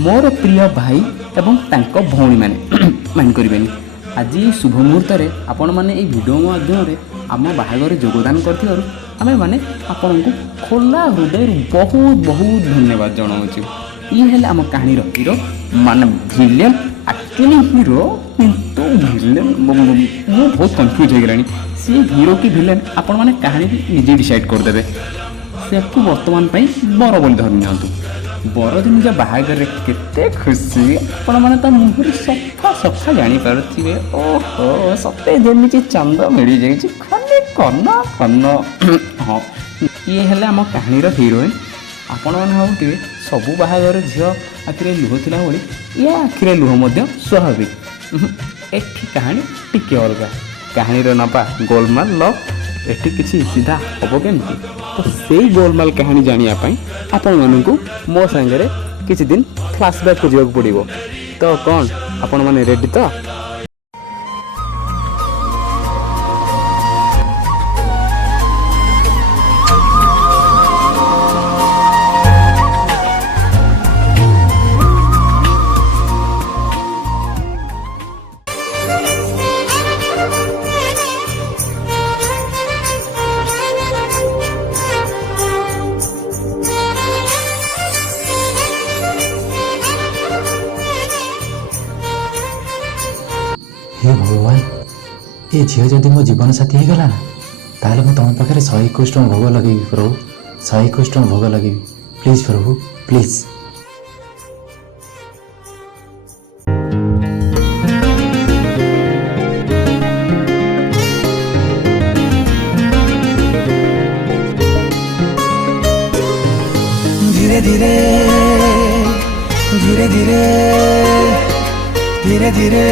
मोर प्रिय भाई एवं तांको भौणी मैंने मान करें आज शुभ मुहूर्त आपण मैंने भिडियो माध्यम आम बाहागर योगदान कर आम मैंने आपण को खोला हृदय बहुत बहुत धन्यवाद जनाऊँ। ये है आम कहानी हीरो मान भिलेन एक्चुअली हीरो किंतु भिलेन मु बहुत कन्फ्यूज हो गलानी सी हीरो की भिलेन आपण मैंने कहानी निजे डिसाइड करदे से वर्तमान बर बोली धरि नियंतु बर दिन बाहागर केते खुशी आपण मैंने तो मुहर सफा सफा जानीपे ओहो सत्य जमी चंद मिल जाइए खाली कन कन हाँ ये है आम कहानी हिरोइन आपण मैंने भावुथे सबू बाहागर झील आखिरे लुह थिला भली या आखिरे लुह मध्य स्वाभाविक एठी कहानी टिके अलग कहानी नापा गोलमाल लव एठी किसी सीधा हम केमती तो से गोलमाल कहानी जानापी आपण मानू मो सांगे किसी दिन फ्लैशबैक को जावाक पड़ो तो कौन आपण मैंने रेडी तो हे भगवान ये झील जदि मो जीवन साथी हो गला ताल मु तुम पाखे 121 टଙ୍କା भोग लगे प्रभु 121 टଙ୍କା भोग लगे प्लीज प्रभु प्लीज। धीरे धीरे धीरे धीरे धीरे धीरे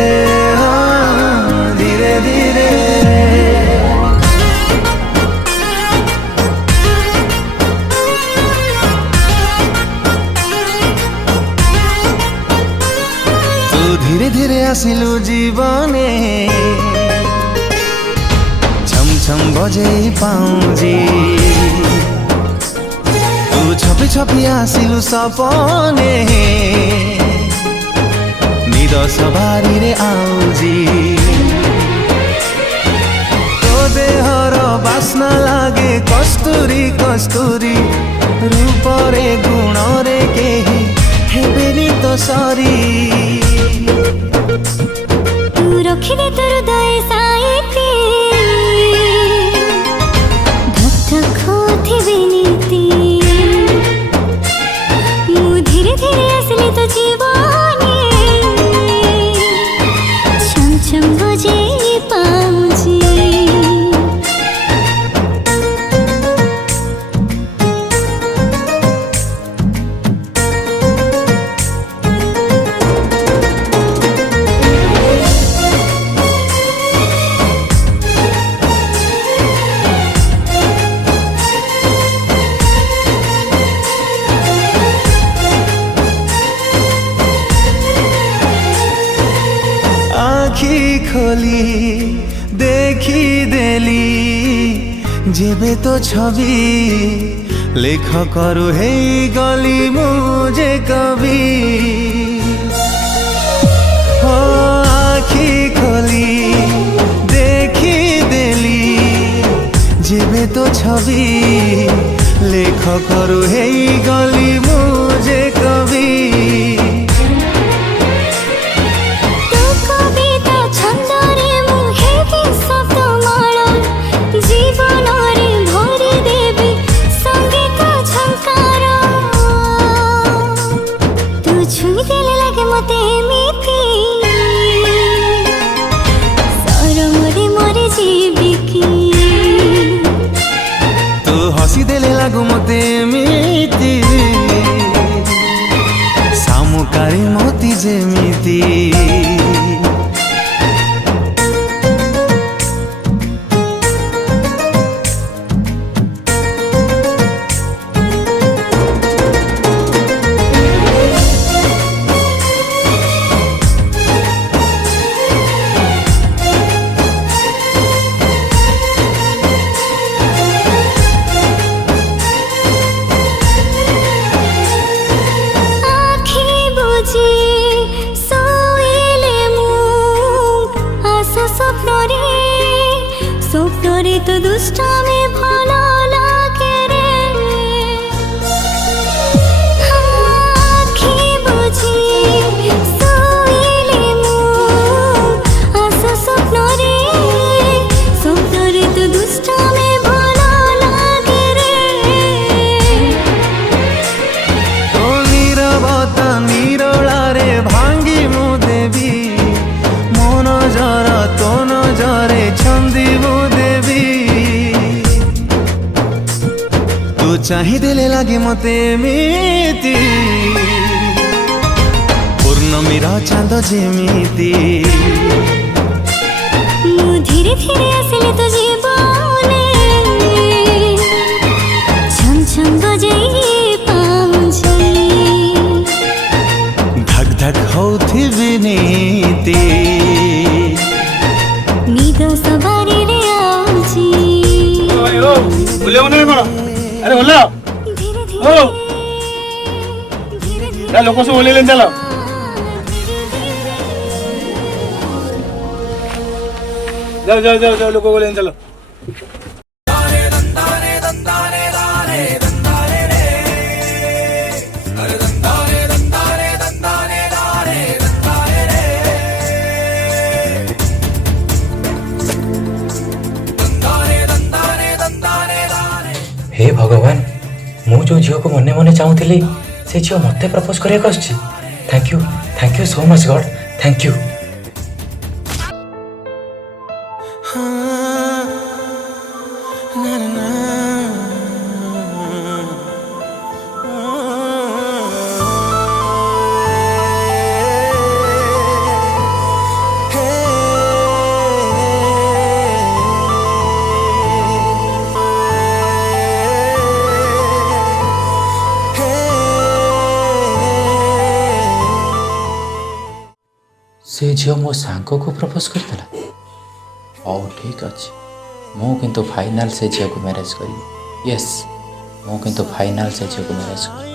धीरे धीरे तू धीरे धीरे आसिलु जीवने छम छम बजे पाऊजी तू छपी छपी आसिलु सपने निद सवारी रे आउजी तो देहर बास्ना लागे कस्तूरी कस्तूरी रूप रे गुण रे केही हेबेनी तो सरी तू रखिदे तोर हृदय साइती धक धक होथिबे नीति मु धीरे धीरे आसली तो जीवने छम छम बजे पाऊजी आखी खोली देखी देली जेबे तो छवि लेख करू हे गली मुझे कवि हो आखी खोली देखी देली जेबे तो छवि लेख करू हे गली मुझे कवि हसी देले लागू मते एमिति सामुकारी मोती जेमिति आँखें দুষ্টামি ভালো লাগে রে আখি বুঝি শুইলে মু আস স্বপ্নরে স্বপ্নরে তো দুষ্টামি ভালো লাগে রে তো নীরবতা নিরলারে ভাঙ্গি মু দেবী মো নজর তো নজরে ছন্দি মু দেবী তু চাহি দেলে লাগে মতে এমিতি পূর্ণমীর চাঁদ যেমিতি মু ধীরে ধীরে আসলে তো জীবনে ছম ছম বজাই পাউছি ধক ধক হউথিবি নীতি নিଦ ସବାରିରେ ଆଉଛି ଓହ୍ଲେଇବନି କଣ? ଆରେ ଓହ୍ଲାଅ। ଧୀରେ ଓ ଧୀରେ ଧୀରେ ଲୋକ ସବୁ ଓହ୍ଲେଇଲେଣି ଚାଲ। ଯାଅ ଯାଅ ଯାଅ ଯାଅ ଲୋକ ଓହ୍ଲେଇଲେଣି ଚାଲ। हे भगवान मु जो झील को मने मने चाहूली से झील मत प्रपोज करने thank you so much God thank you से झील मो सांग को प्रपोज करदेला हौ ठीक अच्छे मु किंतु फाइनाल से झील को मैरेज करी यस मु किंतु फाइनाल से झील को मैरेज करी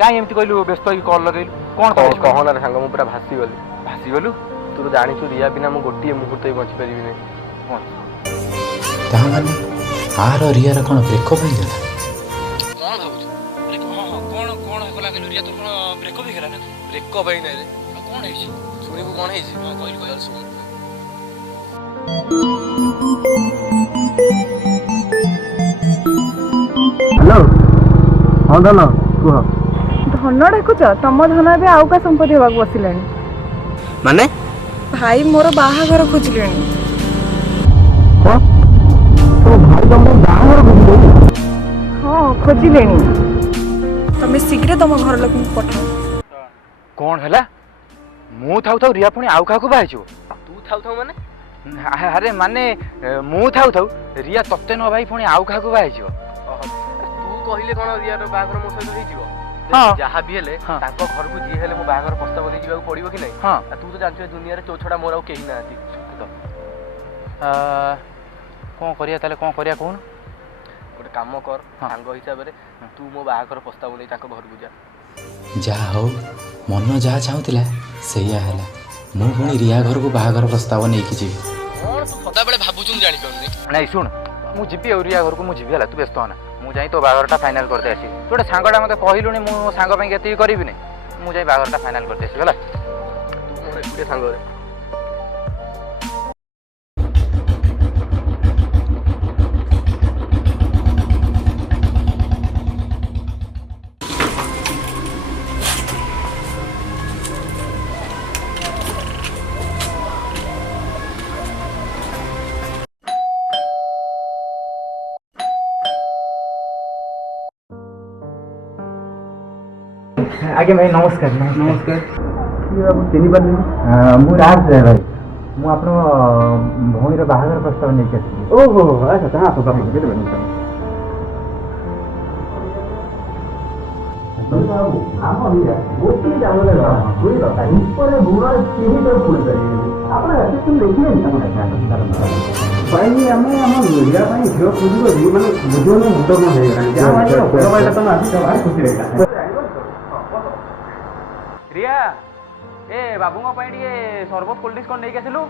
କାଇଁ ଏମିତି କହିଲୁ ବ୍ୟସ୍ତ ହେଇକି କଲ୍ ଲଗେଇଲୁ କ'ଣ କହନା ରେ ସାଙ୍ଗ ମୁଁ ପୁରା ଭାସିଗଲି ଭାସିଗଲୁ ତୁ ତ ଜାଣିଛୁ ରିୟା ବିନା ମୁଁ ଗୋଟିଏ ମୁହୂର୍ତ୍ତ ବି ବଞ୍ଚିପାରିବିନି ता माने आर रियार कौन ब्रेकअप हो गला କ'ଣ ଭାବୁଛୁ କ'ଣ ହେଲା କହିଲୁ ରିୟା ତୋର କ'ଣ ବ୍ରେକଅପ୍ ହେଇଗଲା ନା ବ୍ରେକଅପ୍ ହେଇନାହିଁ ରେ ଆଉ କ'ଣ ହେଇଛି ଶୁଣିବୁ କ'ଣ ହେଇଛି ହଁ କହିଲୁ ଶୁଣ ହ୍ୟାଲୋ ହଁ ଧନ କୁହ ଧନ ଡାକୁଛ ତମ ଧନ ଏବେ ଆଉ କା ସମ୍ପତ୍ତି ହେବାକୁ ବସିଲାଣି ମାନେ ଭାଇ ମୋର ବାହାଘର ଖୋଜିଲେଣି ହଁ ଖୋଜିଲେଣି ତମେ ଶୀଘ୍ର ତମ ଘର ଲୋକଙ୍କୁ ପଠାଅ କ'ଣ ହେଲା ମୁଁ ଥାଉ ଥାଉ ରିୟା ପୁଣି ଆଉ କାହାକୁ ବାହା ହେଇଯିବ ତୁ ଥାଉ ଥାଉ ମାନେ ଆରେ ମାନେ ମୁଁ ଥାଉ ଥାଉ ରିୟା ତତେ ନ ଭାଇ ପୁଣି ଆଉ କାହାକୁ ବାହା ହେଇଯିବ ତୁ କହିଲେ କ'ଣ ରିୟାର ବାହାଘର ମୋ ସହିତ ହେଇଯିବ ଯାହା ବି ହେଲେ ତାଙ୍କ ଘରକୁ ଯିଏ ହେଲେ ମୋ ବାହାଘର ପ୍ରସ୍ତାବ ଦେଇ ଯିବାକୁ ପଡ଼ିବ କି ନାହିଁ ତୁ ତ ଜାଣିଛୁ ଏ ଦୁନିଆରେ ତୋ ଛଡ଼ା ମୋର ଆଉ କେହି ନାହାନ୍ତି କ'ଣ କରିବା ତାହେଲେ କ'ଣ କରିବା କହୁନ? ଗୋଟେ କାମ କର ସାଙ୍ଗ ହିସାବରେ ତୁ ମୋ ବାହାଘର ପ୍ରସ୍ତାବ ନେଇ ତାଙ୍କ ଘରକୁ ଯା। ଯାହା ହଉ ମନ ଯାହା ଚାହୁଁଥିଲା ସେଇଆ ହେଲା। ମୁଁ ପୁଣି ରିୟା ଘରକୁ ବାହାଘର ପ୍ରସ୍ତାବ ନେଇକି ଯିବି। କ'ଣ ତୁ ସଦାବେଳେ ଭାବୁଛୁ ମୁଁ ଜାଣିପାରୁନି। ନାଇଁ ଶୁଣ, ମୁଁ ଯିବି ଆଉ ରିୟା ଘରକୁ ମୁଁ ଯିବି ହେଲା, ତୁ ବ୍ୟସ୍ତ ହନା। ମୁଁ ଯାଇ ତୋ ବାହାଘରଟା ଫାଇନାଲ୍ କରିଦେଇ ଆସିବି। ତୁ ଗୋଟେ ସାଙ୍ଗଟା ମୋତେ କହିଲୁଣି, ମୁଁ ମୋ ସାଙ୍ଗ ପାଇଁ ଏତିକି କରିବିନି। ମୁଁ ଯାଇ ବାହାଘରଟା ଫାଇନାଲ୍ କରିଦେଇ ଆସିବି ହେଲା। ତୁ ମୋର ଏକୁଟିଆ ସାଙ୍ଗରେ ଆଜ୍ଞା ଭାଇ ନମସ୍କାର। ନମସ୍କାର। କିଏ ବାବୁ ଚିହ୍ନି ପାରିଲିନି? ମୁଁ ରାଜ ଭାଇ। ମୁଁ ଆପଣଙ୍କ ଭଉଣୀର ବାହାଘର ପ୍ରସ୍ତାବ ନେଇକି ଆସିଥିଲି। ଓହୋ ଆଚ୍ଛା ଆଚ୍ଛା ହଁ ସଦା ବୁଝିପାରିଲି। ଆମ ରିୟା ଗୋଟିଏ ଚାଉଳରେ ବୁଝିଲ ଉପରେ ଗୁଣରେ କେହି ତ ପୁଣି ପାରିବେନି। ଆପଣ ଏତେ ଦେଖିବେନି ତାଙ୍କ ଭାଇ ଆମେ ଆମ ରିୟା ପାଇଁ ଝିଅ ଖୋଜିବ ମାନେ ବୁଝିବ ମୁଣ୍ଡ କ'ଣ ହେଇଗଲାଣି। ଯାହା ଭାଇ ଭଲ ଭାଇଟା ତମେ ଆସିଛ ଭାରି ଖୁସି ଲାଗିଲା। ରିୟା, ଏ ବାବୁଙ୍କ ପାଇଁ ଟିକେ ସରବତ କୋଲ୍ଡ ଡ୍ରିଙ୍କ୍ସ କ'ଣ ନେଇକି ଆସିଲୁ?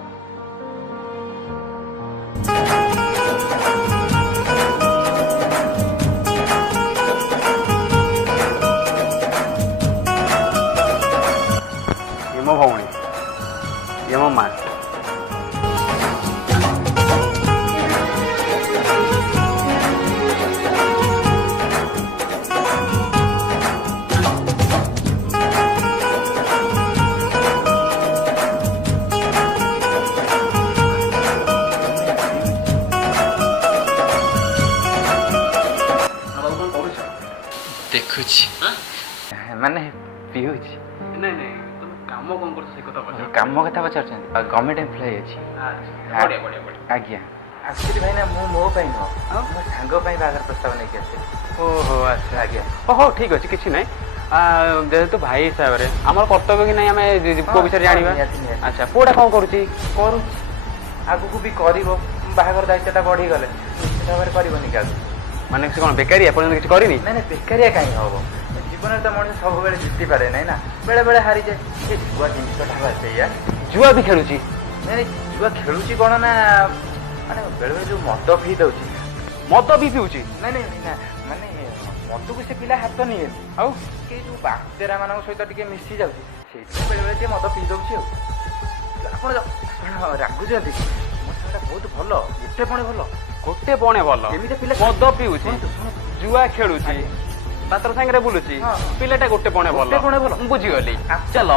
ଇଏ ମୋ ଭଉଣୀ, ଇଏ ମୋ ମା। ଦେଖୁଛି ମାନେ ପିଉଛି। ନାଇଁ ନାଇଁ ତମେ କାମ କ'ଣ କରୁଛ ସେ କଥା ପଚାର। କାମ କଥା ପଚାରୁଛନ୍ତି? ଗଭର୍ଣ୍ଣମେଣ୍ଟ ଏମ୍ପ୍ଲୟ ଅଛି। ବଢ଼ିଆ ବଢ଼ିଆ ବଢ଼ିଆ। ଆଜ୍ଞା। ଆକ୍ଚୁଆଲି ଭାଇନା ମୁଁ ମୋ ପାଇଁ ନୁହଁ, ମୋ ସାଙ୍ଗ ପାଇଁ ବାହାଘର ପ୍ରସ୍ତାବ ନେଇକି ଆସିଲି। ଓହୋ ଆଚ୍ଛା ଆଜ୍ଞା। ହଉ ଠିକ୍ ଅଛି କିଛି ନାହିଁ। ଯେହେତୁ ଭାଇ ହିସାବରେ ଆମର କର୍ତ୍ତବ୍ୟ କି ନାହିଁ ଆମେ ପୁଅ ବିଷୟରେ ଜାଣିବା। ନିହାତି, ନିହାତି। ଆଚ୍ଛା ପୁଅଟା କ'ଣ କରୁଛି? କରୁଛି, ଆଗକୁ ବି କରିବ। ବାହାଘର ଦାୟିତ୍ୱଟା ବଢ଼ିଗଲେ ନିଶ୍ଚିତ ଭାବରେ କରିବନି କି ଆଗକୁ। ମାନେ ସେ କ'ଣ ବେକାରୀ ଏପର୍ଯ୍ୟନ୍ତ କିଛି କରିନି? ନାଇଁ ନାଇଁ, ବେକାରିଆ କାହିଁ ହବ? ଜୀବନରେ ତ ମଣିଷ ସବୁବେଳେ ଜିତିପାରେ ନାଇଁ ନା, ବେଳେ ବେଳେ ହାରିଯାଏ। ଏ ଜୁଆ ଜିନିଷଟା ବା ସେଇଆ। ଜୁଆ ବି ଖେଳୁଛି? ନାଇଁ ନାଇଁ, ଜୁଆ ଖେଳୁଛି କ'ଣ ନା ମାନେ ବେଳେବେଳେ ଯୋଉ ମଦ ପିଇ ଦେଉଛି। ମଦ ବି ପିଉଛି? ନାଇଁ ନାଇଁ ନା, ମାନେ ମଦକୁ ସେ ପିଲା ହାତ ନିଏନି, ଆଉ କି ଯୋଉ ବାତେରା ମାନଙ୍କ ସହିତ ଟିକେ ମିଶି ଯାଉଛି, ସେଇଥିପାଇଁ ବେଳେବେଳେ ଟିକେ ମଦ ପିଇ ଦେଉଛି ଆଉ। ଆପଣ ରାଗୁଛନ୍ତି? ମୋ ସାଙ୍ଗଟା ବହୁତ ଭଲ, ଗୋଟେ ପଣେ ଭଲ। ଗୋଟେ ପଣେ ଭଲ? ଏମିତି ପିଲା ମଦ ପିଉଛି, ଜୁଆ ଖେଳୁଛି, ବାତର ସାଙ୍ଗରେ ବୁଲୁଛି, ପିଲାଟା ଗୋଟେ ପଣେ ଭଲ। ମୁଁ ବୁଝିଗଲି। ଚାଲ।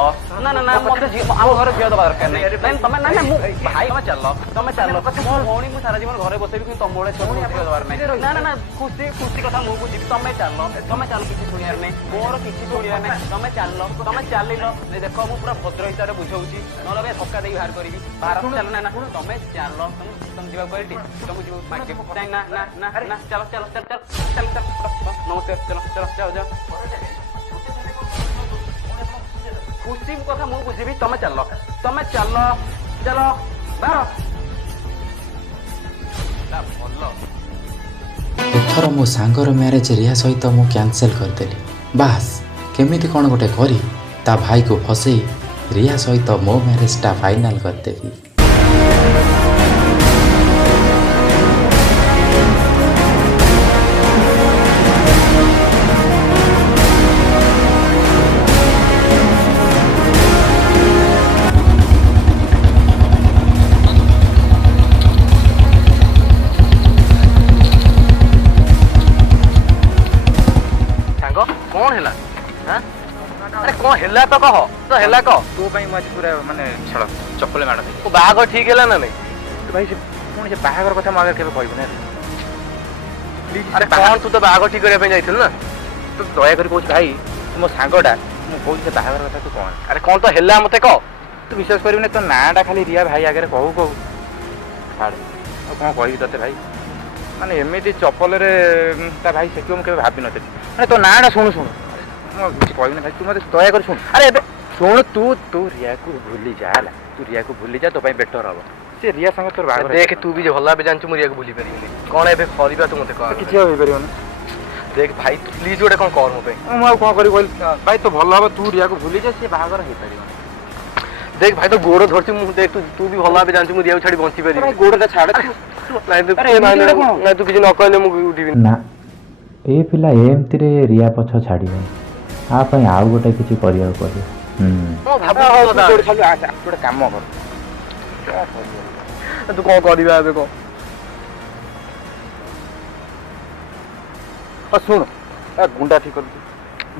ନା ନା ନା, ମତେ ଆମ ଘରେ ଝିଅ ଦେବା ଦରକାର ନାହିଁ। ନାଇଁ ତମେ ନାଇଁ ମୁଁ ଭାଇ ତମେ ଚାଲ, ତମେ ଚାଲ। ମୋ ଭଉଣୀ ମୁଁ ସାରା ଜୀବନ ଘରେ ବସେଇବି, କିନ୍ତୁ ତମ ଭଳିଆ ଝିଅ ଦେବାର ନାହିଁ। ନା ନା ନା, ଖୁସି ଖୁସି କଥା ମୁଁ ବୁଝିବି। ତମେ ଚାଲ, କିଛି ଶୁଣିବାର ନାହିଁ, ମୋର କିଛି ଶୁଣିବାର ନାହିଁ। ତମେ ଚାଲ, ତମେ ଚାଲିଲ। ଦେଖ ମୁଁ ପୁରା ଭଦ୍ର ହିସାବରେ ବୁଝଉଛି, ନହେଲେ ଧକ୍କା ଦେଇକି ବାହାର କରିବି। ବାହାର ଚାଲ। ନା ନା ତମେ ଚାଲ, ତମେ ଯିବାକୁ କହିଲି ତମକୁ ଯିବୁ ମାଗିବ। ନା ନା ନା ନା, ଚାଲ ଚାଲ ଚାଲ ଚାଲ ଚାଲ ଚାଲ। ନମସ୍କାର, ଚାଲ ଚାଲ ଯାଅ ଯାଅ। ଖୁସି କଥା ମୁଁ ବୁଝିବି, ତମେ ଚାଲ, ତମେ ଚାଲ ଚାଲ ବାହାର। ଭଲ। ଏଥର ମୋ ସାଙ୍ଗର ମ୍ୟାରେଜ୍ ରିୟା ସହିତ ମୁଁ କ୍ୟାନସେଲ୍ କରିଦେଲି। ବାସ୍ କେମିତି କ'ଣ ଗୋଟେ କରି ତା ଭାଇକୁ ଫସେଇ ରିୟା ସହିତ ମୋ ମ୍ୟାରେଜ୍ଟା ଫାଇନାଲ୍ କରିଦେବି। କ'ଣ ହେଲା? ଆରେ କ'ଣ ହେଲା ତ କହ, ତ ହେଲା କହ। ତୋ ପାଇଁ ମୁଁ ଆଜି ପୁରା ମାନେ ଛାଡ଼ ଚପଲେ ମାଡ଼ ଦେବି। ବାହାଘର ଠିକ୍ ହେଲା ନା ନାଇଁ? ଭାଇ ସେ ପୁଣି ସେ ବାହାଘର କଥା ମୁଁ ଆଗରେ କେବେ କହିବୁ ନା। ଆରେ କ'ଣ ତୁ ତ ବାହାଘର ଠିକ୍ କରିବା ପାଇଁ ଯାଇଥିଲୁ ନା? ତୁ ଦୟାକରି କହୁଛି ଭାଇ, ତୁ ମୋ ସାଙ୍ଗଟା, ମୁଁ କହୁଛି ସେ ବାହାଘର କଥା ତୁ କ'ଣ? ଆରେ କ'ଣ ତ ହେଲା ମୋତେ କହ। ତୁ ବିଶ୍ୱାସ କରିବୁନି, ତୋ ନାଁଟା ଖାଲି ରିୟା ଭାଇ ଆଗରେ କହୁ କହୁ ଛାଡ଼, ଆଉ କ'ଣ କହିବି ତୋତେ ଭାଇ। ମାନେ ଏମିତି ଚପଲରେ ତା ଭାଇ ସେଠିବ ମୁଁ କେବେ ଭାବିନଥିଲି। ମାନେ ତୋ ନାଁଟା ଶୁଣୁ ଶୁଣୁ, ମୁଁ କିଛି କହିବିନି ଭାଇ, ତୁ ମୋତେ ଦୟାକରି ଶୁଣୁ। ଆରେ ଏବେ ଶୁଣୁ, ତୁ ରିୟାକୁ ଭୁଲି ଯା ହେଲା, ତୁ ରିୟାକୁ ଭୁଲି ଯା, ତୋ ପାଇଁ ବେଟର ହବ। ଯେ ରିୟା ସାଙ୍ଗେ ତୋର ବାହାଘର देख तू भी भल भाव जानछु मु रिया को भूली परिबिनी कोन एबे खरीबा तू मते कह କିଛି ହେଇପାରିବନି देख भाई तू प्लीज गोटे कोन कर मो पे ମୁଁ ଆଉ କ'ଣ କରିବି କହିଲି ଭାଇ ତ ଭଲ ହବ तू ରିୟାକୁ ଭୁଲି ଯା ସେ ବାହାଘର ହେଇପାରିବନି देख भाई तो गोड़ धरछु मु देख तू भी भल भाव जानछु मु रिया को छाड़ी बंची परिबी ଭାଇ ଗୋଡ଼ଟା ଛାଡ଼ ନାଇଁ ତୁ କିଛି ନ କହିଲେ ମୁଁ ଉଠିବି ନା ଏ ପିଲା ଏମିତିରେ ରିୟା ପଛ ଛାଡ଼ିବନି ଆ ପାଇଁ ଆଉ ଗୋଟେ କିଛି କରିବାକୁ ପଡ଼ିବ ମୁଁ ଭାବୁ ଗୋଟେ କାମ କର ତୁ କଣ କରିବା ଏବେ କହ ଶୁଣ ଗୁଣ୍ଡା ଠିକ୍ କରିଛୁ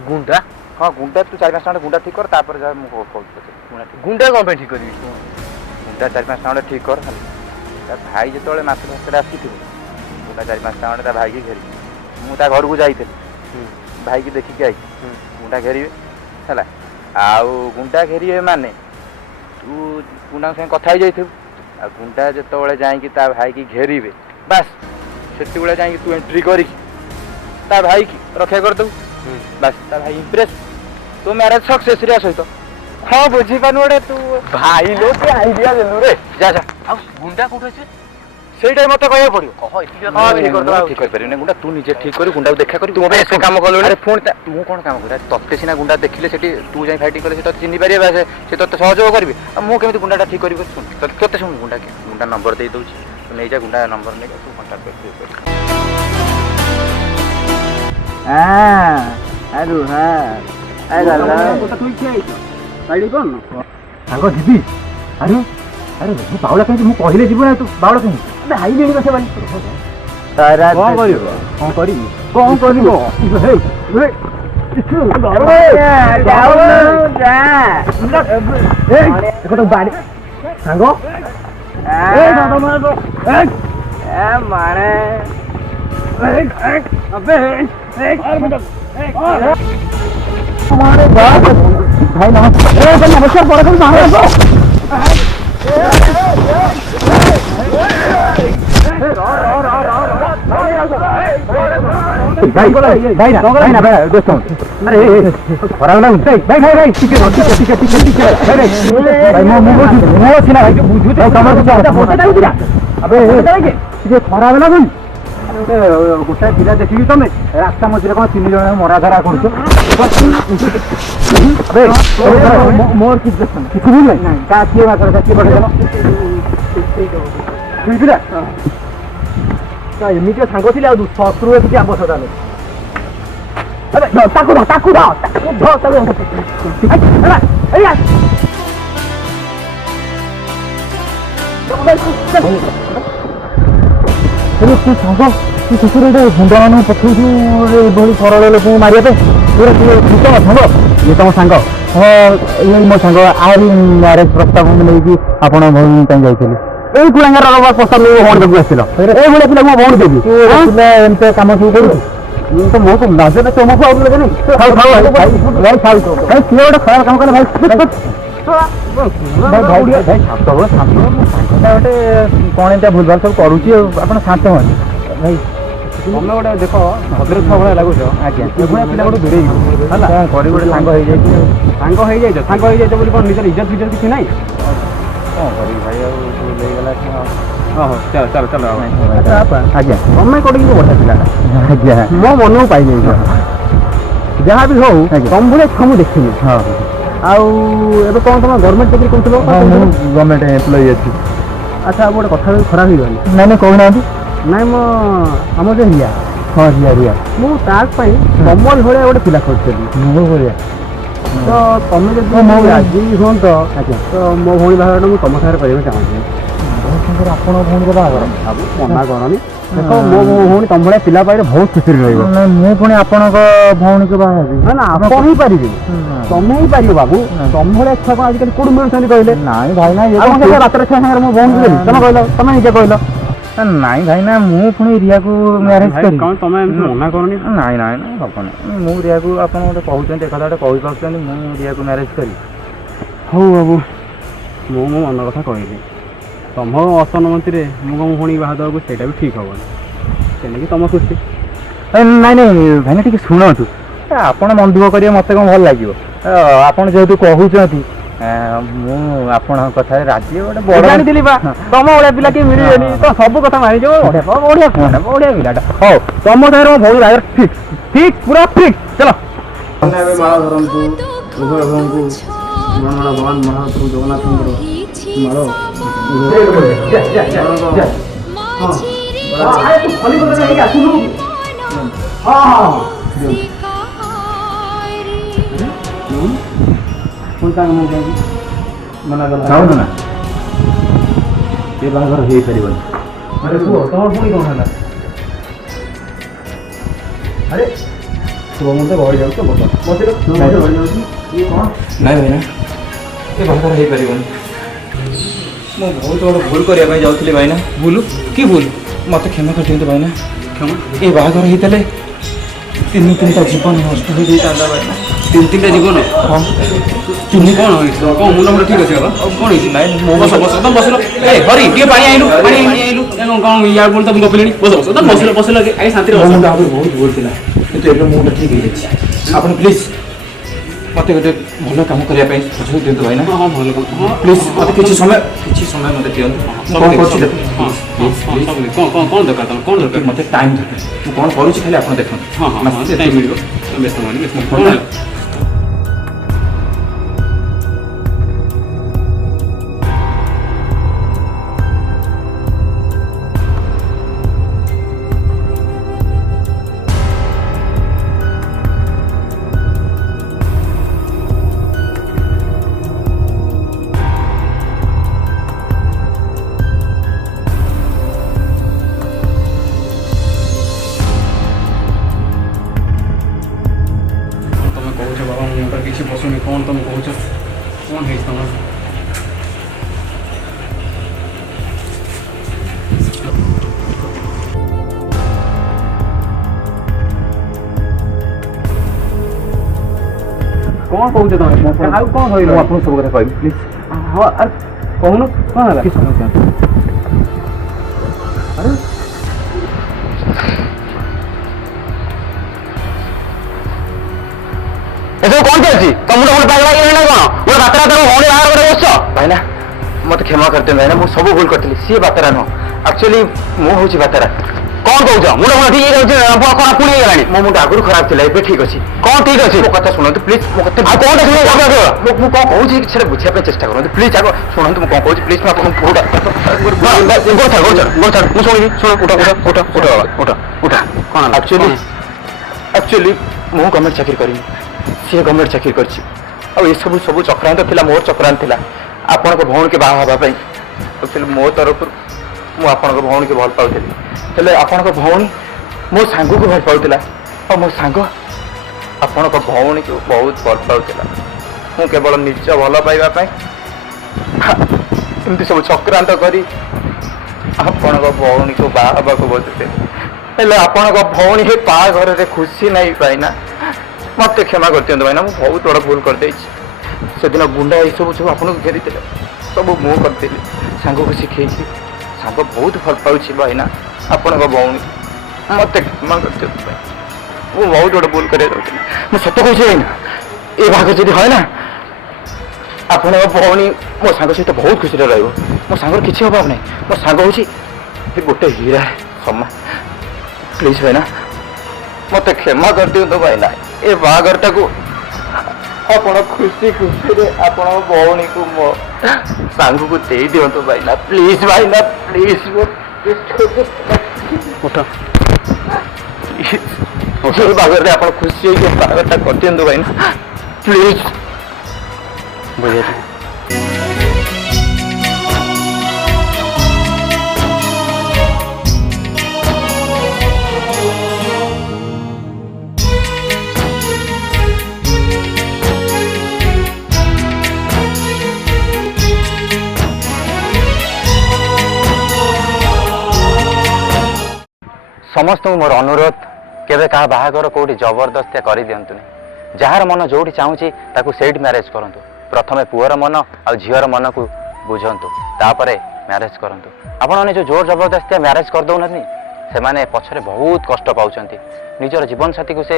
ଗୁଣ୍ଡା ହଁ ଗୁଣ୍ଡା ତୁ 4-5 ଟଙ୍କା ଗୁଣ୍ଡା ଠିକ୍ କର ତାପରେ ଯାହା ମୁଁ କହୁଛି ଗୁଣ୍ଡା ଠିକ୍ ଗୁଣ୍ଡା କଣ ପାଇଁ ଠିକ କରିବି ଗୁଣ୍ଡା 4-5 ଟଙ୍କା ଠିକ୍ କର ଖାଲି ତା ଭାଇ ଯେତେବେଳେ ମାଛ ଧରିଥିଲେ ଆସିଥିବ ଗୁଣ୍ଡା 4-5 ଟଙ୍କା ତା ଭାଇକି ଘେରିବି ମୁଁ ତା ଘରକୁ ଯାଇଥିଲି ଭାଇକି ଦେଖିକି ଆଇଛି ଗୁଣ୍ଡା ଘେରିବେ ହେଲା ଆଉ ଗୁଣ୍ଡା ଘେରିବେ ମାନେ ତୁ ଗୁଣ୍ଡାଙ୍କ ସାଙ୍ଗେ କଥା ହେଇଯାଇଥିବୁ ଆଉ ଗୁଣ୍ଡା ଯେତେବେଳେ ଯାଇକି ତା ଭାଇକି ଘେରିବେ ବାସ୍ ସେତେବେଳେ ଯାଇକି ତୁ ଏଣ୍ଟ୍ରି କରିକି ତା ଭାଇକି ରକ୍ଷା କରିଦେବୁ ବାସ୍ ତା ଭାଇ ଇମ୍ପ୍ରେସ୍ ତୋ ମ୍ୟାରେଜ ସକ୍ସେସ୍ ରିୟା ସହିତ ହଁ ବୁଝିପାରୁନୁ ଗୋଟେ ତୁ ଭାଇ लो के आइडिया देलु रे ଯା ଯା ଆଉ ଗୁଣ୍ଡା କୋଉଠି ଅଛି ସେଇଟା ମତେ କହିବାକୁ ପଡ଼ିବ କହ ଏତିକି ହଁ ଠିକ୍ କରିଦେବା ଠିକ୍ କରିପାରିବିନି ଗୁଣ୍ଡା ତୁ ନିଜେ ଠିକ୍ କରି ଗୁଣ୍ଡାକୁ ଦେଖା କରି ତୁ ଏବେ ଏତେ କାମ କଲୁଣି ଆରେ ପୁଣି ମୁଁ କ'ଣ କାମ କରିବି ତତେ ସିନା ଗୁଣ୍ଡା ଦେଖିଲେ ସେଠି ତୁ ଯାଇ ଫାଇଟିଂ କଲେ ସେ ତତେ ଚିହ୍ନି ପାରିବେ ସେ ତତେ ସହଯୋଗ କରିବି ଆଉ ମୁଁ କେମିତି ଗୁଣ୍ଡାଟା ଠିକ୍ କରିବି ଶୁଣ ତତେ ଶୁଣ ଗୁଣ୍ଡା ନମ୍ବର ଦେଇ ଦେଉଛି ତୁ ନେଇଯା ଗୁଣ୍ଡା ନମ୍ବର ନେଇଯା ତୁ କଣ୍ଟାକ୍ଟ କରିବୁ ସାଙ୍ଗ ଯିବି ଆରେ ଆରେ ମୁଁ ବାଉଳା କାହିଁକି ମୁଁ କହିଲେ ଯିବୁ ନା ତୁ ବାଉଳା କାହିଁକି ହାଇ ନେଣି ବସେ ବାଲି କଣ କରିବ କଣ କରିବି କଣ କରିବ ସାଙ୍ଗ ଭାଇ ନମସ୍କାର ପର ଖରାପ ଲାଗୁଛି ଭାଇ ଭାଇ ଭାଇ ଟିକେ ଟିକେ ଟିକେ ଟିକେ ଭାଇ ମୁଁ ଅଛି ନା ଭାଇ ବୁଝୁଛି ଟିକେ ଖରାପ ଲାଗୁଛି ଗୋଟାଏ ପିଲା ଦେଖିକି ତମେ ରାସ୍ତା ମଝିରେ କଣ 3 ଜଣ ମରାଧରା କରୁଛ ମୋର କିଛି ଭୁଲ ନାହିଁ କାହା କିଏ ମାତ୍ର କିଏ ପଠେଇଦେଲ ପିଲା ଏମିତିଆ ସାଙ୍ଗ ଥିଲେ ଆଉ ଶତ୍ରୁ କିଛି ଆବଶ୍ୟକତା ନାହିଁ ତାକୁ ସାଙ୍ଗ ତୁ ଶେଷରେ ଗୋଟେ ଗୁଣ୍ଡାମାନଙ୍କୁ ପଠଉଛୁ ଏଭଳି ସରଳ ଲୋକଙ୍କୁ ମାରିବା ପାଇଁ ସାଙ୍ଗ ଇଏ ତମ ସାଙ୍ଗ ହଁ ଇଏ ମୋ ସାଙ୍ଗ ଆହୁରି ମ୍ୟାରେଜ ପ୍ରସ୍ତାବ ନେଇକି ଆପଣ ଭଉଣୀ ପାଇଁ ଯାଇଥିଲି ଏଇ କୁଳାଙ୍ଗାର ପ୍ରସ୍ତାବ ନେଇ ଭଉଣୀ ଦେବାକୁ ଆସିଥିଲ ଏଇଭଳିଆ ପିଲା ମୁଁ ଭଉଣୀ ଦେବି ପିଲା ଏମିତି କାମ ସବୁ କରୁଛୁ ମୁଁ ତ ମୋ ନଜରରେ ତମକୁ ଆଉ ସିଏ ଗୋଟେ ଖରାପ କାମ କଲେ ଭାଇ ଗୋଟେ କଣ ଏମିତିଆ ଭୁଲଭାଲ ସବୁ କରୁଛି ଆଉ ଆପଣ ଶାନ୍ତ ହୁଅନ୍ତୁ ଭାଇ ତମେ ଗୋଟେ ଦେଖ ଭଦ୍ରଛ ଭଳିଆ ଲାଗୁଛ ଆଜ୍ଞା ଏଭଳିଆ ପିଲା ଗୋଟେ ଦୂରେଇ ହେଲା କଣ କରିବି ଗୋଟେ ସାଙ୍ଗ ହେଇଯାଇଛି ସାଙ୍ଗ ହେଇଯାଇଛ ବୋଲି କଣ ନିଜର ଇଜ୍ଜତ ଫିଜତ କିଛି ନାହିଁ କଣ କରିବି ଭାଇ ଆଉ ଭୁଲ ହେଇଗଲା ଓହୋ ଚାଲ ଆଜ୍ଞା ତମେ କରିକି ବଢିଆ ପିଲାଟା ଆଜ୍ଞା ମୋ ମନକୁ ପାଇଯାଇଛ ଯାହା ବି ହଉ ତମ ଭଳିଆ ଛୁଆ ମୁଁ ଦେଖିନି ହଁ ଆଉ ଏବେ କଣ ତମ ଗଭର୍ଣ୍ଣମେଣ୍ଟ ଚାକିରି କରୁଥିଲ ମୁଁ ଗଭର୍ଣ୍ଣମେଣ୍ଟ ଏମ୍ପ୍ଲୟି ଅଛି ଆଚ୍ଛା ଆଉ ଗୋଟେ କଥା ଖରାପ ହେଇଗଲି ନାଇଁ କହୁନାହାନ୍ତି ନାଇଁ ମୋ ଆମର ଯେ ରିୟା ହଁ ରିୟା ମୁଁ ତା ପାଇଁ ତମର ଭଳିଆ ଗୋଟେ ପିଲା ଖୋଜୁଥିଲି ମୋ ଭଳିଆ ତ ତମେ ଯଦି ମୋ ରାଜି ହୁଅନ୍ତ ଆଜ୍ଞା ତ ମୋ ଭଉଣୀ ବାହାଘରଟା ମୁଁ ତମ ସାଙ୍ଗରେ କରିବାକୁ ଚାହୁଁଛି ଆପଣ ଭଉଣୀର ବାହାଘର ମନା କରନି ଦେଖ ମୋ ଭଉଣୀ ତମ ଭଳିଆ ପିଲା ପାଇଲେ ବହୁତ ଖୁସିରେ ରହିବ ମୁଁ ପୁଣି ଆପଣଙ୍କ ଭଉଣୀକୁ ବାହା ହେବି ନା ଆପଣ ହିଁ ପାରିବେ ତମେ ହିଁ ପାରିବ ବାବୁ ତମ ଭଳିଆ ଛୁଆ କଣ ଆଜିକାଲି କୋଉଠି ମିଳୁଛନ୍ତି କହିଲେ ନାଇଁ ଭାଇ ନା ରାତ୍ର ଛୁଆ ସାଙ୍ଗରେ ମୋ ଭଉଣୀ ଦେବି ତମେ କହିଲ ତମେ ନିଜେ କହିଲ ନାଇଁ ଭାଇ ନା ମୁଁ ପୁଣି ରିୟାକୁ ମ୍ୟାରେଜ କରିବି କଣ ତମେ ଏମିତି ମନା କରନି ନାଇଁ ହବନି ମୁଁ ରିୟାକୁ ଆପଣ ଗୋଟେ କହୁଛନ୍ତି ଏକ କଥାଟେ କହିପାରୁଛନ୍ତି ମୁଁ ରିୟାକୁ ମ୍ୟାରେଜ କରିବି ହଉ ବାବୁ ମୁଁ ମୋ ମନ କଥା କହିଲି ତମ ଅସନମତିରେ ମୁଁ କଣ ଭଉଣୀ ବାହା ଦେବାକୁ ସେଇଟା ବି ଠିକ୍ ହବନି ତେଣିକି ତମ ଖୁସି ନାଇଁ ଭାଇନା ଟିକେ ଶୁଣନ୍ତୁ ଆପଣ ମନ ଦୁଃଖ କରିବେ ମୋତେ କ'ଣ ଭଲ ଲାଗିବ ଆପଣ ଯେହେତୁ କହୁଛନ୍ତି ମୁଁ ଆପଣଙ୍କ କଥାରେ ରାଜି ଗୋଟେ ବଡ ଜାଣିଥିଲି ବା ତମ ଭଳିଆ ପିଲା କିଏ ମିଳିବେନି ତ ସବୁ କଥା ମାନିଛ ବଢିଆ ପିଲାଟା ହଉ ତମ ସାଙ୍ଗରେ ମୋ ଭଉଣୀ ବାହାଘର ଠିକ୍ ପୁରା ଠିକ୍ ଚାଲ ଏବେ ମାଳ ଧରନ୍ତୁ ଉଭୟ ଭଉଣୀଙ୍କୁ ଭଗବାନ ମହାପ୍ରଭୁ ଜଗନ୍ନାଥଙ୍କର ମାଳ ଚାହୁଁଛୁ ନା ଏ ବାହାଘର ହେଇପାରିବନି। ଆରେ କୁହ ତମର ପୁଣି କ'ଣ ହେଲା? ଆରେ ଶୁଭ ମୁଁ ତ ଗହଳି ଯାଉଛି ତ ଗହଳି ଯାଉଛି ଇଏ କ'ଣ? ନାଇଁ ଭାଇନା ଏ ବାହାଘର ହେଇପାରିବନି। ମୁଁ ବହୁତ ବଡ଼ ଭୁଲ କରିବା ପାଇଁ ଯାଉଥିଲି ଭାଇନା। ଭୁଲ କି ଭୁଲ? ମୋତେ କ୍ଷମା କରିଦିଅନ୍ତୁ ଭାଇନା। କ୍ଷମା ଏ ବାହାଘର ହେଇଥିଲେ ତିନିଟା ଜୀବନ ନଷ୍ଟ ହେଇଯାଇଥାନ୍ତା ଭାଇନା। ତିନିଟା ଜୀବନ ହଁ ଚୁନି କ'ଣ ହେଇଛି କ'ଣ ମୁଣ୍ଡ ମୁଣ୍ଡ ଠିକ୍ ଅଛି ବାବା କ'ଣ ହେଇଛି? ନାଇଁ ମୋ ବସ ବସ ତମ ବସିଲ ଏ ହରି ଟିକେ ପାଣି ଆଇଲୁ କ'ଣ ୟାର ପୁଣି ତମ ଗପିଲେଣି ବସ ବସ ତମ ବସିଲ ଆଇ ଶାନ୍ତିରେ ମୋ ବସ ମୁଣ୍ଡ ଆହୁରି ବହୁତ ଭୁଲ ଥିଲା କିନ୍ତୁ ଏବେ ମୋ ମୁଣ୍ଡ ଠିକ୍ ହେଇଯାଇଛି। ଆପଣ ପ୍ଲିଜ୍ ମୋତେ ଗୋଟେ ଭଲ କାମ କରିବା ପାଇଁ ସୁଯୋଗ ଦିଅନ୍ତୁ ଭାଇନା। ହଁ ଭଲ ହଁ ପ୍ଲିଜ୍ ମୋତେ କିଛି ସମୟ ମୋତେ ଦିଅନ୍ତୁ। ମୁଁ କ'ଣ କରୁଛି ହଁ କ'ଣ ଦରକାର ତମର କ'ଣ ଦରକାର? ମୋତେ ଟାଇମ୍ ଦରକାର। ମୁଁ କ'ଣ କରୁଛି ଖାଲି ଆପଣ ଦେଖନ୍ତୁ। ହଁ ହଁ ମାସେ ଟାଇମ୍ ଏତିକି ମିଳିବ ବ୍ୟସ୍ତ ହୁଅନି ବ୍ୟସ୍ତ କ'ଣ କ'ଣ ତମେ କହୁଛ ବାବା ମୋ ମୁଣ୍ଡରେ କିଛି ପଶୁନି କ'ଣ ତମେ କହୁଛ କ'ଣ ହେଇଛି ତମର? କ'ଣ କହୁଛ ତମେ ଆଉ କ'ଣ କହିଲ? ମୁଁ ଆପଣଙ୍କୁ ସବୁ କଥା କହିବି ପ୍ଲିଜ୍। ହଁ ଆରେ କହୁନ କ'ଣ ହେଲା? କିଛି ସମୟ ଦିଅନ୍ତୁ। ଏସବୁ କ'ଣ ଚାଲିଛି ତମ ମୁଣ୍ଡ କ'ଣ ପାଗଳ ହେଇଗଲାଣି ନା କ'ଣ ଗୋଟେ ବାତେରା ତମ ଭଉଣୀ ବାହାଘର করে ବସିଛ ଭାଇନା ମୋତେ କ୍ଷମା କରିଦିଅନ୍ତୁ ଭାଇନା। ମୁଁ ସବୁ ଭୁଲ କରିଥିଲି। ସିଏ ବାତେରା ନୁହଁ ଆକ୍ଚୁଆଲି ମୁଁ ହେଉଛି ବାତେରା। କ'ଣ କହୁଛ ମୁଣ୍ଡ ମୁଣ୍ଡ ଠିକ୍ ହେଇଯାଉଛି କ'ଣ ପୁଣି ହେଇଗଲାଣି ମୋ ମୁଣ୍ଡ ଆଗରୁ ଖରାପ ଥିଲା ଏବେ ଠିକ୍ ଅଛି। କ'ଣ ଠିକ୍ ଅଛି ମୋ କଥା ଶୁଣନ୍ତୁ ପ୍ଲିଜ୍। ମୋ କଥା ଆଉ କ'ଣଟା ଶୁଣିବ ମୁଁ କ'ଣ କହୁଛି ସେଟା ବୁଝିବା ପାଇଁ ଚେଷ୍ଟା କରନ୍ତୁ ପ୍ଲିଜ୍। ଆଗ ଶୁଣନ୍ତୁ ମୁଁ କ'ଣ କହୁଛି ପ୍ଲିଜ୍। ମୁଁ ଆପଣଙ୍କୁ ମୁଁ ଶୁଣିବି ଶୁଣ ଉଠ କ'ଣ ଆକ୍ଚୁଆଲି ମୁଁ ଗଭର୍ଣ୍ଣମେଣ୍ଟ ଚାକିରି କରିନି। ସିଏ ଗଭର୍ଣ୍ଣମେଣ୍ଟ ଚାକିରି କରିଛି। ଆଉ ଏସବୁ ସବୁ ଚକ୍ରାନ୍ତ ଥିଲା ମୋର ଚକ୍ରାନ୍ତ ଥିଲା ଆପଣଙ୍କ ଭଉଣୀକି ବାହା ହେବା ପାଇଁ। ଆକ୍ଚୁଆଲି ମୋ ତରଫରୁ ମୁଁ ଆପଣଙ୍କ ଭଉଣୀକି ଭଲ ପାଉଥିଲି ହେଲେ ଆପଣଙ୍କ ଭଉଣୀ ମୋ ସାଙ୍ଗକୁ ଭଲ ପାଉଥିଲା ଆଉ ମୋ ସାଙ୍ଗ ଆପଣଙ୍କ ଭଉଣୀକୁ ବହୁତ ଭଲ ପାଉଥିଲା। ମୁଁ କେବଳ ନିଜ ଭଲ ପାଇବା ପାଇଁ ଏମିତି ସବୁ ଚକ୍ରାନ୍ତ କରି ଆପଣଙ୍କ ଭଉଣୀକୁ ବାହା ହେବାକୁ ବସିଥିଲି ହେଲେ ଆପଣଙ୍କ ଭଉଣୀ ହେ ବାହାଘରରେ ଖୁସି ନାହିଁ ଭାଇନା। ମୋତେ କ୍ଷମା କରିଦିଅନ୍ତୁ ଭାଇନା। ମୁଁ ବହୁତ ବଡ଼ ଭୁଲ କରିଦେଇଛି। ସେଦିନ ଗୁଣ୍ଡା ଏସବୁ ସବୁ ଆପଣଙ୍କୁ ଘେରିଥିଲେ ସବୁ ମୁଁ କରିଥିଲି ସାଙ୍ଗକୁ ଶିଖେଇକି। ସାଙ୍ଗ ବହୁତ ଭଲ ପାଉଛି ଭାଇନା ଆପଣଙ୍କ ଭଉଣୀ। ମୋତେ କ୍ଷମା କରିଦିଅନ୍ତୁ ଭାଇ। ମୁଁ ବହୁତ ବଡ଼ ଭୁଲ କରିବାକୁ ଯାଉଥିଲି। ମୁଁ ସତ କହୁଛି ଭାଇନା ଏ ବାହାଘର ଯଦି ହୁଏ ନା ଆପଣଙ୍କ ଭଉଣୀ ମୋ ସାଙ୍ଗ ସହିତ ବହୁତ ଖୁସିରେ ରହିବ। ମୋ ସାଙ୍ଗର କିଛି ଅଭାବ ନାହିଁ। ମୋ ସାଙ୍ଗ ହେଉଛି ଗୋଟେ ହୀରା ସମାନ। ପ୍ଲିଜ୍ ଭାଇନା ମୋତେ କ୍ଷମା କରିଦିଅନ୍ତୁ ଭାଇନା। ଏ ବାହାଘରଟାକୁ ଆପଣ ଖୁସି ଖୁସିରେ ଆପଣଙ୍କ ଭଉଣୀକୁ ମୋ ସାଙ୍ଗକୁ ଦେଇ ଦିଅନ୍ତୁ ଭାଇନା। ପ୍ଲିଜ୍ ଭାଇନା ପ୍ଲିଜ୍। ଏ ବାହାଘରରେ ଆପଣ ଖୁସି ହେଇକି ବାହାଘରଟା କରିଦିଅନ୍ତୁ ଭାଇନା ପ୍ଲିଜ୍। ବୁଝିଲେ ସମସ୍ତଙ୍କୁ ମୋର ଅନୁରୋଧ କେବେ କାହା ବାହାଘର କେଉଁଠି ଜବରଦସ୍ତିଆ କରିଦିଅନ୍ତୁନି। ଯାହାର ମନ ଯେଉଁଠି ଚାହୁଁଛି ତାକୁ ସେଇଠି ମ୍ୟାରେଜ୍ କରନ୍ତୁ। ପ୍ରଥମେ ପୁଅର ମନ ଆଉ ଝିଅର ମନକୁ ବୁଝନ୍ତୁ ତାପରେ ମ୍ୟାରେଜ୍ କରନ୍ତୁ। ଆପଣମାନେ ଯେଉଁ ଜୋର ଜବରଦସ୍ତିଆ ମ୍ୟାରେଜ୍ କରିଦେଉନାହାନ୍ତି ସେମାନେ ପଛରେ ବହୁତ କଷ୍ଟ ପାଉଛନ୍ତି। ନିଜର ଜୀବନସାଥୀକୁ ସେ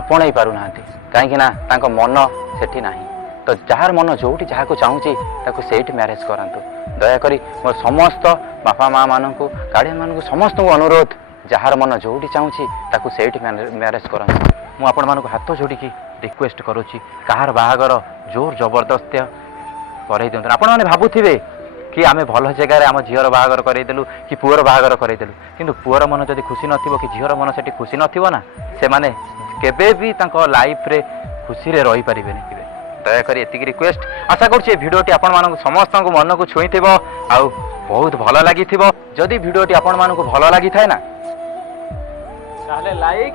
ଆପଣେଇ ପାରୁନାହାନ୍ତି କାହିଁକି ନା ତାଙ୍କ ମନ ସେଠି ନାହିଁ। तो जार मन जो जहाँ को चाहूँगी ताको सेठी मैरेज करातु दयाकोरी मोर समस्त बापा माँ मानू गार्डियन मानू समस्त अनुरोध जार मन जो चाहूँगी ताको सेठी मैरेज करातु मु आपण मानक हाथ जोड़िकी रिक्वेस्ट करुच्ची कहार बाहागर जोर जबरदस्त करे दिंतु आपण मैंने भावुवे कि आम भल जगार आम झीर बाहागर करदेलु कि पुअर बाहागर करदेलु किंतु पुअर मन जब खुशी नथिबो कि झीर मन से खुशी नथिबो ना से माने केबे भी तांको लाइफ रे खुशी रे रही पारिबे नहीं दयाकोरी एतिक रिक्वेस्ट आशा करुच्छे भिडियोटी आपण मानक समस्त मन को छुई आउ बहुत भल लगी जदि भिडियोटी आपण मानक भल लगी थाए ना ताले लाइक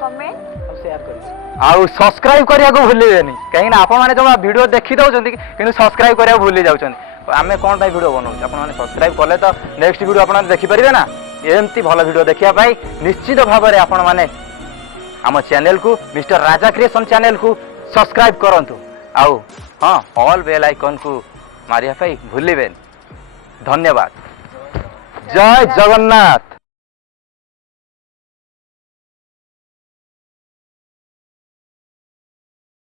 कमेंट और शेयर करिए आउ सब्सक्राइब करिया को भूलिबेनी कहीं आपण माने जमा वीडियो देखि दउचंती किंतु सब्सक्राइब करिया भूली जाउचंती आमे कोन भाई वीडियो बनाउ आपण माने सब्सक्राइब करले तो नेक्स्ट वीडियो आपण देखि परिबे ना एमती भल वीडियो देखिया पाई निश्चित भाव में आपण माने आम चैनल को मिस्टर राजा क्रिएशन चैनल को सब्सक्राइब करंतु आउ हाँ ऑल बेल आइकन को मारिया पाई भूलिबेनी धन्यवाद जय जगन्नाथ।